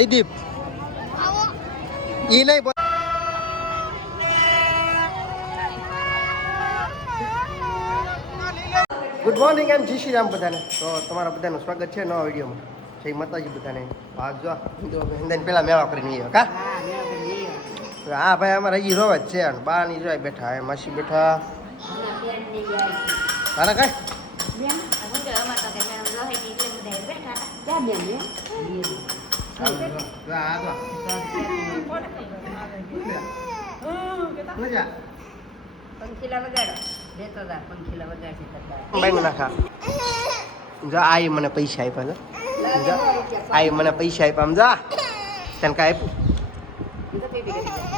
જયદીપ ઈ નહીં બોલ ગુડ મોર્નિંગ એમ જય શ્રી રામ બધાને. તો તમારા બધાનું સ્વાગત છે નવા વિડીયોમાં. જય માતાજી બધાને. ભાગ જો હિન્દન પેલા મેળા કરીને આવ્યો કા? હા ભાઈ અમારે હજી રોવે જ છે અને બા ની જોઈ બેઠા એ માસી બેઠા. તારા કઈ? મજા પંખીલા વગાડો લેતો તા પંખીલા વગાડશે તરતા બેંગ નાખા જા આઈ મને પૈસા આપ્યા ને જા આઈ મને પૈસા આપ્યા આમ જા તને કાંઈ આપ્યું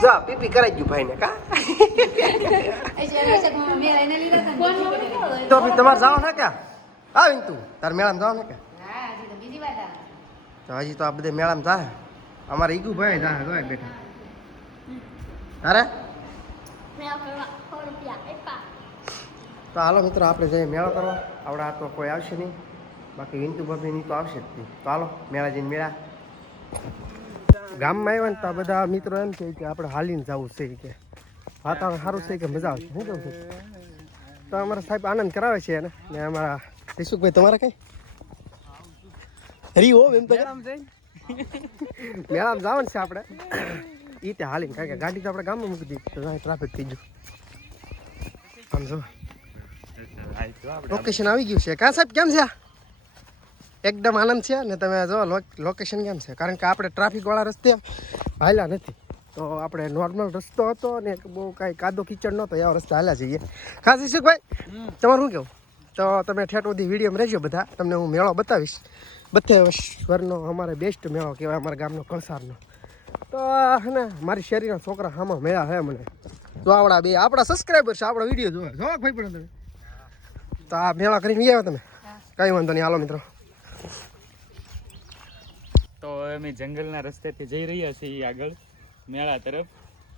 જા પીપી કરાઈ ગયું ભાઈને કા તો બી તમારે જાવ ને ક્યાં આવીને તું તાર મેળામાં જાવ ને કે તો હજી તો આ બધે મેળામાં જાય અમારે ઈગુ ભાઈ થાય તો બેઠા. તારે? તો હાલો મિત્રો આપણે જઈએ મેળો કરવા આ તો કોઈ આવશે નહીં. બાકી વિંતુ ભાભીની તો આવશે જ નહીં. તો હાલો મેળા જઈને મેળા. ગામમાં આવ્યા ને તો બધા મિત્રો એમ કહે કે આપણે હાલીને જવું છે કે વાતાવરણ સારું છે કે મજા આવશે? શું કહું છું. તો અમારા સાહેબ આનંદ કરાવે છે ને અમારા રિશુકભાઈ તમારા કઈ? હરી ઓમ એમ તો મેળામાં જવાનું છે આપણે. ઈ તે હાલીને કારણ કે ગાડી તો આપણે ગામમાં મૂકી દીધી. તો ટ્રાફિક થઈ ગયું. આમ જો. લોકેશન આવી ગયું છે. કા સાહેબ કેમ છે? એકદમ આનંદ છે. ને તમે જો લોકેશન કેમ છે? કારણ કે આપણે ટ્રાફિક વાળા રસ્તે હાલ્યા નથી. તો આપણે નોર્મલ રસ્તો હતો ને એક બહુ કાંઈ કાદો કિચડ નહોતો એવા રસ્તે હાલ્યા જઈએ ખાસ ઈશુકભાઈ તમારું શું કેવું? તો તમે ઠેઠ સુધી વિડીયોમાં રહેજો બધા. તમને હું મેળો બતાવીશ. બથેશ્વરનો અમારે બેસ્ટ મેળો કહેવાય અમારા ગામનો કળસારનો. તો ને મારી શેરીના છોકરા હામાં મેળા હે મને તો આવડા બે આપણા સબસ્ક્રાઈબર છે આપણો વીડિયો જોવા. જોવા ભાઈ પણ તમે તો આ મેળા કરીને ગયા તમે? કઈ વાંધો નહીં હાલો મિત્રો. તો અમે જંગલના રસ્તેથી જઈ રહ્યા છીએ આગળ મેળા તરફ.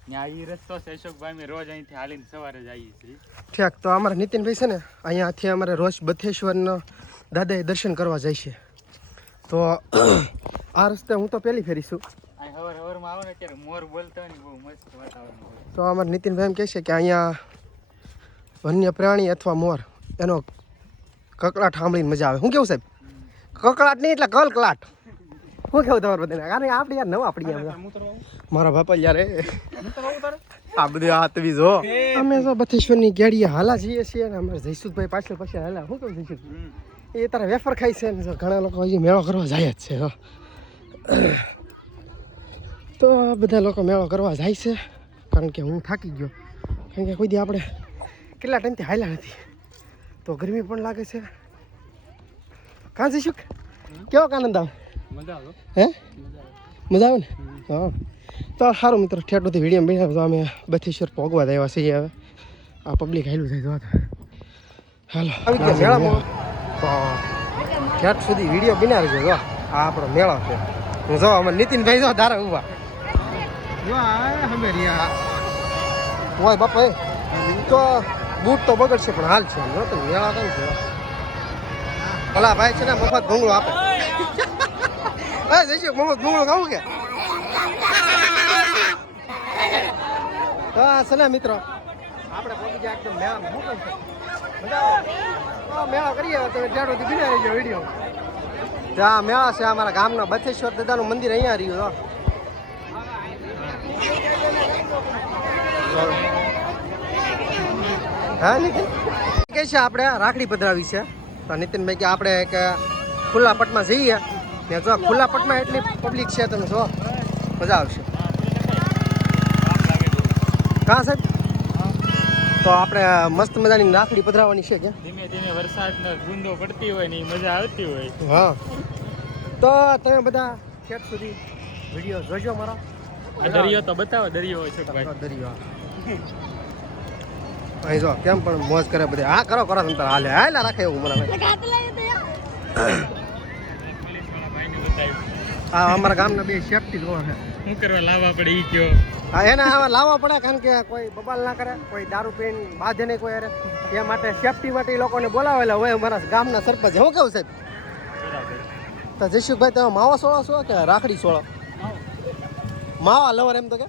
ત્યાં એ રસ્તો છે અશોકભાઈ અમે રોજ અહીંથી હાલીને સવારે જઈએ છીએ. ઠીક તો અમારા નીતિનભાઈ છે ને અહીંયાથી અમારે રોજ બથેશ્વરના દાદાએ દર્શન કરવા જાય છે. તો આ રસ્તે હું તો પહેલી ફેરી છું. અહીં હવાર હવારમાં આવો ને ત્યારે મોર બોલતા હોય ને બહુ મસ્ત વાતાવરણ હોય. તો અમારે નીતિનભાઈ એમ કહે છે કે અહીંયા વન્ય પ્રાણી અથવા મોર એનો કકળાટ સાંભળીને મજા આવે. શું કેવું સાહેબ? કકળાટ નહીં એટલે કલકલાટ. શું કેવું તમારે બધાને? કારણ કે આપણે યાર નવા આપણી મારા બાપા યાર આ બધું હાથ બી જો અમે તો બથેશ્વરની ગાડીએ હાલા જઈએ છીએ અને અમારે જયસુદભાઈ પાછળ પાછળ હાલા. હું કેવું જયસુદ એ તારા વેફર ખાય છે ને ઘણા લોકો હજી મેળો કરવા જાય જ છે તો બધા લોકો મેળો કરવા જાય છે કારણ કે હું થાકી ગયો. કારણ કે કોઈ દી આપણે કેટલા ટાઈમથી હાલ્યા નથી. તો ગરમી પણ લાગે છે. કાં જઈશું કેવો આનંદ આવે? મજા આવે. હે? મજા આવે ને? હા. તો સારું મિત્રો ઠેઠોથી વીડિયો બન્યા તો અમે બથેશ્વર પહોંચવા આવ્યા છીએ હવે. આ પબ્લિક હાલ્યું થાય તો. હાલો. આવી ગયા મેળામાં. તો ઠેઠ સુધી વીડિયો બનાવી છે જો. આ આપણો મેળો છે. હું જો અમે નીતિનભાઈ જો ધારે ઊભા હોય બાપા તો બૂટ તો બગડશે પણ હાલ છે. જો તો મેળા કઈ છે? ભલા ભાઈ છે ને મફત ભૂંગળો આપે. હા જઈશું મફત ભૂંગળો ખાવું કે? તો આ છે ને મિત્રો આપણે પહોંચી ગયા એકદમ મેળા? તો મેળો કરીએ. તો ત્યારથી બિના રહી ગયો વીડિયો. ત્યાં મેળા છે અમારા ગામના. બથેશ્વર દાદાનું મંદિર અહીંયા રહ્યું તો હા, નીતિન? કે છે આપણે રાખડી પધરાવી છે? તો નીતિનભાઈ કે આપણે એક ખુલ્લા પટમાં જઈએ. ને જો ખુલ્લા પટમાં એટલી પબ્લિક છે તમે જો મજા આવશે. કાં સાહેબ? તો આપણે મસ્ત મજાની રાખડી પધરાવવાની છે કે ધીમે ધીમે વરસાદનો બૂંદો પડતી હોય ને મજા આવતી હોય. હા. તો તમે બધા છેક સુધી વીડિયો જોજો મારો. દરિયો તો બતાવો દરિયો અશોકભાઈ દરિયો અહીં જો કેમ પણ મોજ કરે બધે. હા કરો કરો તમ હાલે હાલે રાખે એવું મને ભાઈ. પોલીસવાળા બતાવ્યું. આ અમારા ગામના બે સેફટી જોવા છે શું કરવા લાવવા પડે ઈ કયો? હા, એને આવા લાવવા પડે કારણ કે કોઈ બબાલ ના કરે, કોઈ દારૂ પીન બાંધે નહીં કોઈ અરે. એ માટે સેફટી માટે લોકોને બોલાવેલા હોય અમારા ગામના સરપંચ. હું, કેવું સાહેબ? તો જયશુખભાઈ તમે માવા સોળો છો કે રાખડી સોળો? માવા લવર એમ તો કે?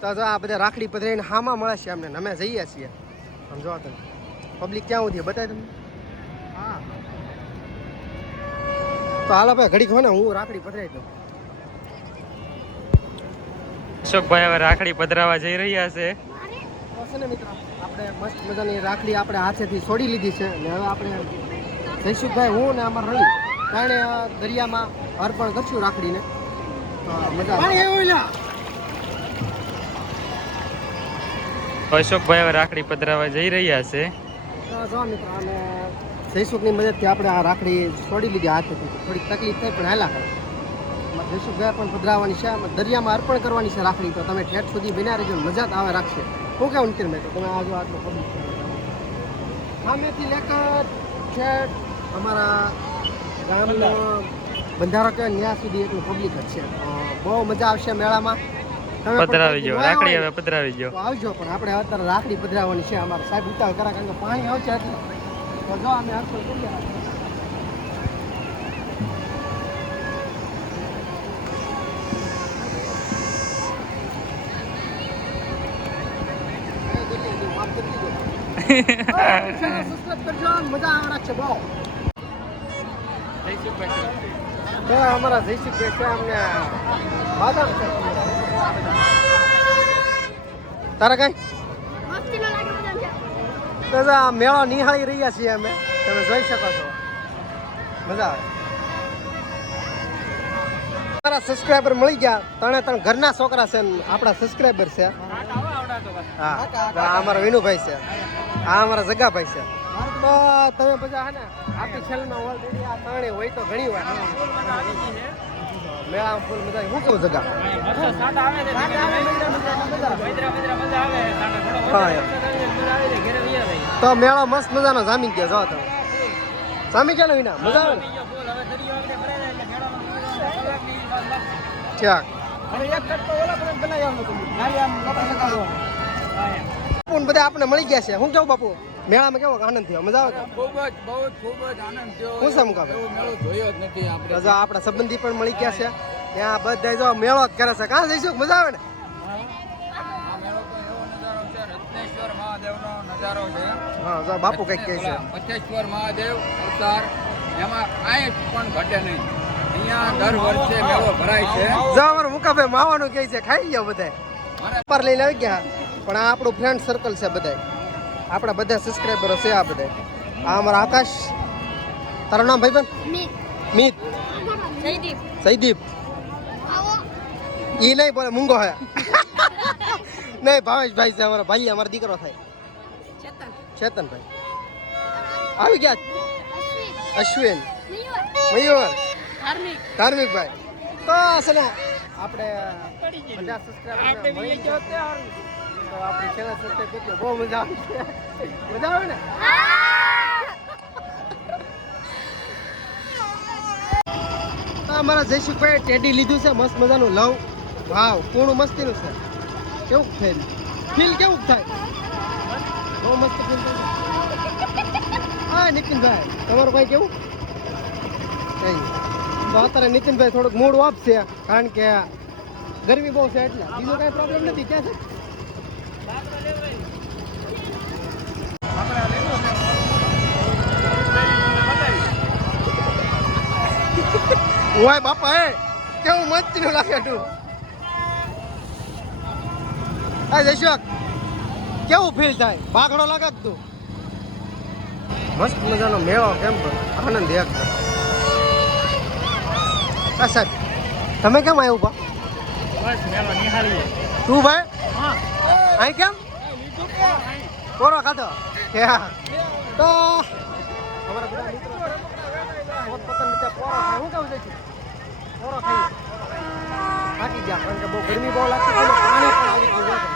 તો જો આ બધા રાખડી પધરાઈને હામાં મળે છે અમને અમે જઈએ છીએ. સમજો તમે. પબ્લિક ક્યાં સુધી બતાવી તમને? તો હાલો ભાઈ, ઘડીક હોય ને હું રાખડી પધરાઈ દઉં. અશોકભાઈ હવે રાખડી પધરાવા જઈ રહ્યા છે. તો છે ને મિત્રો આપણે મસ્ત મજાની રાખડી આપણે હાથેથી છોડી લીધી છે અને હવે આપણે જયસુખભાઈ હું ને અમાર રવિ ત્રણે દરિયામાં અર્પણ કરશું રાખડીને. અશોકભાઈ હવે રાખડી પધરાવા જઈ રહ્યા છે. તો જો મિત્રો અને જયસુખની મદદથી આપણે આ રાખડી છોડી લીધી હાથેથી. થોડીક તકલીફ થઈ પણ હાલા કરે. જયસુખભાઈ પણ પધરાવવાની છે. દરિયામાં અર્પણ કરવાની છે રાખડી. તો તમે ઠેઠ સુધી બિના રહેજો મજા જ આવે રાખશે. શું કેવું નીતિનભાઈ તો તમે આજો આટલો પબ્લિક સામેથી લેકર ઠેઠ અમારા ગામનો બંધારો કહેવાય ત્યાં સુધી એટલું પબ્લિક જ છે. બહુ મજા આવશે મેળામાં. પધરાવી જો રાખડી હવે પધરાવી જો આવજો પણ આપણે અત્યારે રાખડી પધરાવવાની છે. અમારા સાહેબ ઉતાવળ કરા કારણ કે પાણી આવશે એટલે. તો જો અમે અર્પણ કરીએ અમારા જયસિંહભાઈ છે અમને બાદામ છે તારા કઈ? મેળો નિહાળી રહ્યા છીએ અમે તમે જોઈ શકો છો મજા આવે મારા સબસ્ક્રાઈબર મળી ગયા ત્રણે ત્રણ ઘરના છોકરા છે આપણા સબસ્ક્રાઈબર છે હા અમારા વિનુભાઈ છે આ અમારા જગાભાઈ છે. તમે બધા હે ને આપી છેલ્લમાં ઓલરેડી આ ત્રણેય હોય તો ઘણી વાર. મેળામાં ફૂલ આવી. હું કહું જગા. તો મેળો મસ્ત મજાનો જામી ગયા, જો તમે. જામી ગયા વિના? મજા આવે ને? ઠીક. બાપુ બધા આપણે મળી ગયા છે. શું કેવું બાપુ મેળામાં કેવો આનંદ થયો? મજા આવે? ખૂબ જ બહુ ખૂબ જ આનંદ થયો. હું શું મુકાબે? મેળો જોયો જ નથી આપણે. જો આપણા સંબંધી પણ મળી ગયા છે. ત્યાં બધા જો મેળો જ કરે છે. કાં જઈશું? મજા આવે ને? નજારો છે હા બાપુ કંઈક કહે છે. પચેશ્વર મહાદેવ અવતાર એમાં કાંઈ પણ ઘટે નહીં. અહીંયા દર વર્ષે મેળો ભરાય છે. જો અમારું મુકાભાઈ માવાનું કહે છે. ખાઈ ગયા બધા પર લઈને આવી ગયા. પણ આ આપણું ફ્રેન્ડ સર્કલ છે બધા આપણા બધા સબસ્ક્રાઈબરો છે આ બધા આ અમારા આકાશ. તારું નામ ભાઈબંધ? મિત. સૈદીપ ઈ નહીં બોલે મૂંગો હે. નહીં ભાવેશભાઈ છે અમારા ભાઈ અમારો દીકરો થાય. ચેતનભાઈ. આવી ગયા? અશ્વિન. મયુર. ધાર્મિકભાઈ. તો અસલે આપણે બધા ગયા તો આપણે છેલ્લા સબસ્ક્રાઇબ કેટલો? બહુ મજા આવશે મજા આવે ને? અમારા જયસુખભાઈ ટેડી લીધું છે, મસ્ત મજાનું લવ. વાવ, પૂર્ણ મસ્તીનું છે. કેવું ફેર ફીલ? કેવું થાય? બહુ મસ્ત ફીલ થાય. હા, નીતિનભાઈ, તમારું ભાઈ કેવું? તો અત્યારે નીતિનભાઈ થોડુંક મૂડ ઓફ છે, કારણ કે ગરમી બહુ છે એટલે બીજો કઈ પ્રોબ્લેમ નથી, ક્યાં છે? ઓય બાપા એ કેવું મસ્તી નું લાગે તું એ જશોક કેવું ફીલ થાય ભાગડો લાગે તું મસ્ત મજાનો મેળો કેમ આનંદ એક આ સાહેબ તમે કેમ આવ્યું બા બસ મેળો નિહાળીએ તું ભાઈ અહીં કેમ કોરો ખાધો કે હા. તો અમારા બધા મિત્રો પોતપોતાની રીતે પોરો ખાય કહું છે પોરો ખાઈ થાકી ગયા કારણ કે બહુ ગરમી બહુ લાગતી પાણી પણ આવી ગયું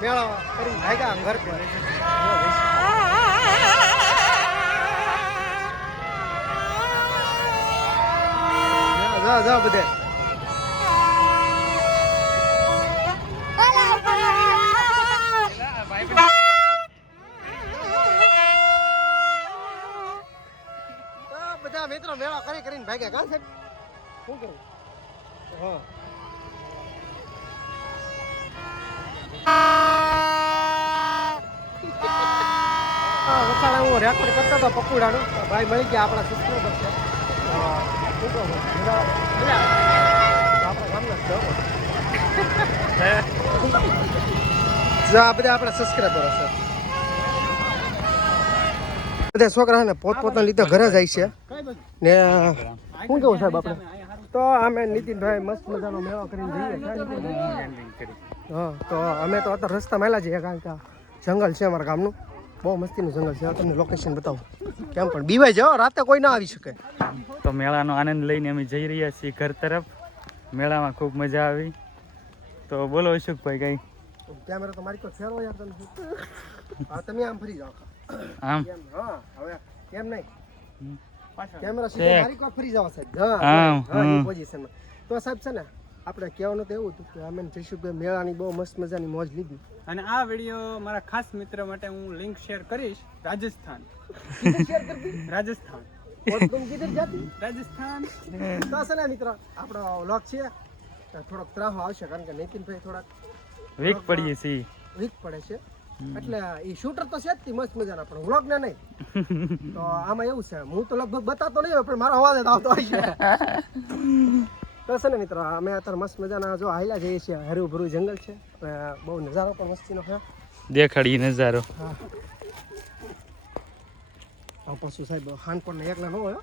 મેળો કરી ભાગ્યા ઘર પર. જા જા બધે. બધા મિત્રો મેળો કરી કરીને ભાગ્યા કાં સાહેબ? શું કરું હા. વખાણા હું રેકોર્ડ કરતો હતો પકુડાનું. ભાઈ મળી ગયા આપણા સબસ્ક્રાઈબર જ આ બધા આપણા સબસ્ક્રાઈબરો લીધે ઘરે જાય છે ને, શું કેવું સાહેબ આપણે? તો અમે નીતિનભાઈ મસ્ત મજાનો તો અમે તો અત્યારે રસ્તા માયલા છીએ, કારણ કે જંગલ છે અમારા ગામનું. બહુ મસ્તીનું જંગલ છે. તમને લોકેશન બતાવું. કેમ પણ બીવાય જાઓ રાતે કોઈ ના આવી શકે. તો મેળાનો આનંદ લઈને અમે જઈ રહ્યા છીએ ઘર તરફ. મેળામાં ખૂબ મજા આવી. તો બોલો અશોકભાઈ કઈ. કેમેરા તો મારી કોઈ ફેરવો યાર તમે. હા તમે આમ ફરી જાઓ. આમ? હા હવે કેમ નહીં? કેમેરા. સીધો મારી કોઈ ફરી જાવ સાહેબ? હા હા પોઝિશનમાં તો સાહેબ છે ને આપણે કહેવાનું તો એવું હતું કે અમે જયશુભાઈ મેળાની બહુ મસ્ત મજાની મોજ લીધી. અને આ વીડિયો મારા ખાસ મિત્ર માટે હું લિંક શેર કરીશ રાજસ્થાન. શેર કરી રાજસ્થાન. રાજસ્થાન. તો છે ને મિત્ર આપણો વ્લોગ છે. થોડોક ત્રાહો આવશે કારણ કે નીતિનભાઈ થોડાક વીક પડીએ છીએ વીક પડે છે. એટલે એ શૂટર તો છે જ મસ્ત મજાના પણ વ્લોગ ને નહીં. તો આમાં એવું છે હું તો લગભગ બતાતો નહીં પણ મારો અવાજ આવતો હોય છે. તો છે ને મિત્ર અમે અત્યારે મસ્ત મજાના જો હાઈલા જઈએ છીએ. હરું ભરું જંગલ છે. બહુ નજારો પણ મસ્તીનો છે. દેખાડી નજારો. હા. પાછું સાહેબ ખાનપુર ને એકલા ન હોય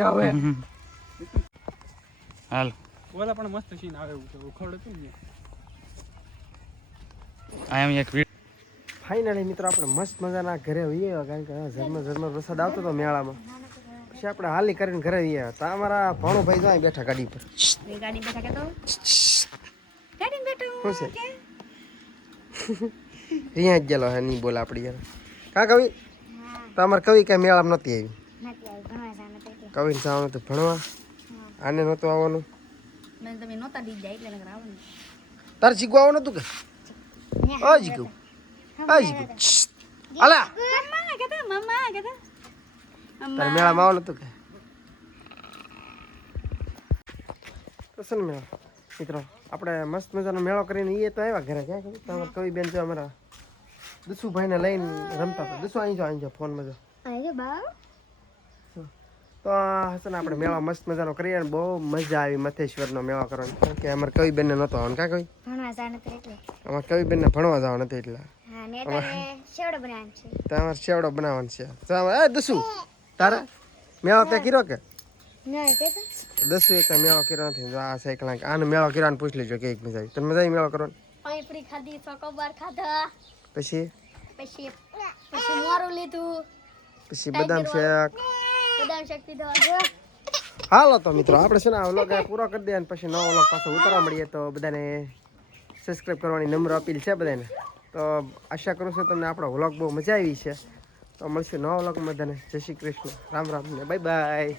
આવે. હાલ. ઓલા પણ મસ્ત સીન આવે એવું છે ઉખડ હતું ને આમ એક વી- ફાઇનલી મિત્રો આપણે મસ્ત મજાના ઘરે હોઈએ કારણ કે ઝરમર ઝરમર વરસાદ આવતો હતો મેળામાં. પછી આપણે હાલી કરીને ઘરે હોઈએ તો અમારા ભાણુભાઈ જાય બેઠા ગાડી પર. ગાડી બેઠા કે તો ગાડી બેઠો. શું છે? રિયા જ ગયેલો હે નહીં બોલ આપણી યાર. કા કવિ? તમારે કવિ કાંઈ મેળામાં નહોતી આવી. કવિ જવાનું હતું ભણવા. આને નહોતું આવવાનું. તારે શીખવા આવવાનું હતું કે? હા શીખવું હા શીખવું અલા કેતા મમ્મા કેતા તારે મેળામાં આવવાનું હતું કે ને મેળા મિત્રો આપણે મસ્ત મજાનો મેળો કરીને એ તો આવ્યા ઘરે ક્યાં ખબર? કવિ બેન જો અમારા દસુભાઈને લઈને રમતા હતા દસુ અહીં જો અહીં જો ફોનમાં જો તો હસન આપણે મેળો મસ્ત મજાનો કરીએ અને બહુ મજા આવી મથેશ્વરનો મેળો કરવાનો કારણ કે અમારે કવિ બેનને નહોતો આવવાનું કાં કવિ અમારે કવિ બેનને ભણવા જવાનું હતું એટલે તમારે શેવડો બનાવવાનું છે દસુ તારે? મેળો તે કર્યો કે? દસુ એક મેળો કર્યો નથી. જો આ સાયકલ આનો મેળો કર્યો પૂછ લેજો કે એક મજા આવી તમે મજા મેળો કરો પાણીપુરી ખાધી ચોકોબાર ખાધા. પછી? પછી પછી મોરું લીધું. પછી બદામ શેક. બદામ શેક પીધો હાલો તો મિત્રો આપણે છે ને આ વ્લોગ પૂરો કરી દઈએ અને પછી નવો વ્લોગ પાછો ઉતારવા મળીએ તો બધાને સબસ્ક્રાઈબ કરવાની નમ્ર અપીલ છે બધાને. તો આશા કરું છું તમને આપણો વ્લોગ બહુ મજા આવી છે. તો મળશું નવા વ્લોગમાં બધાને. જય શ્રી કૃષ્ણ. રામ રામ ને બાય બાય.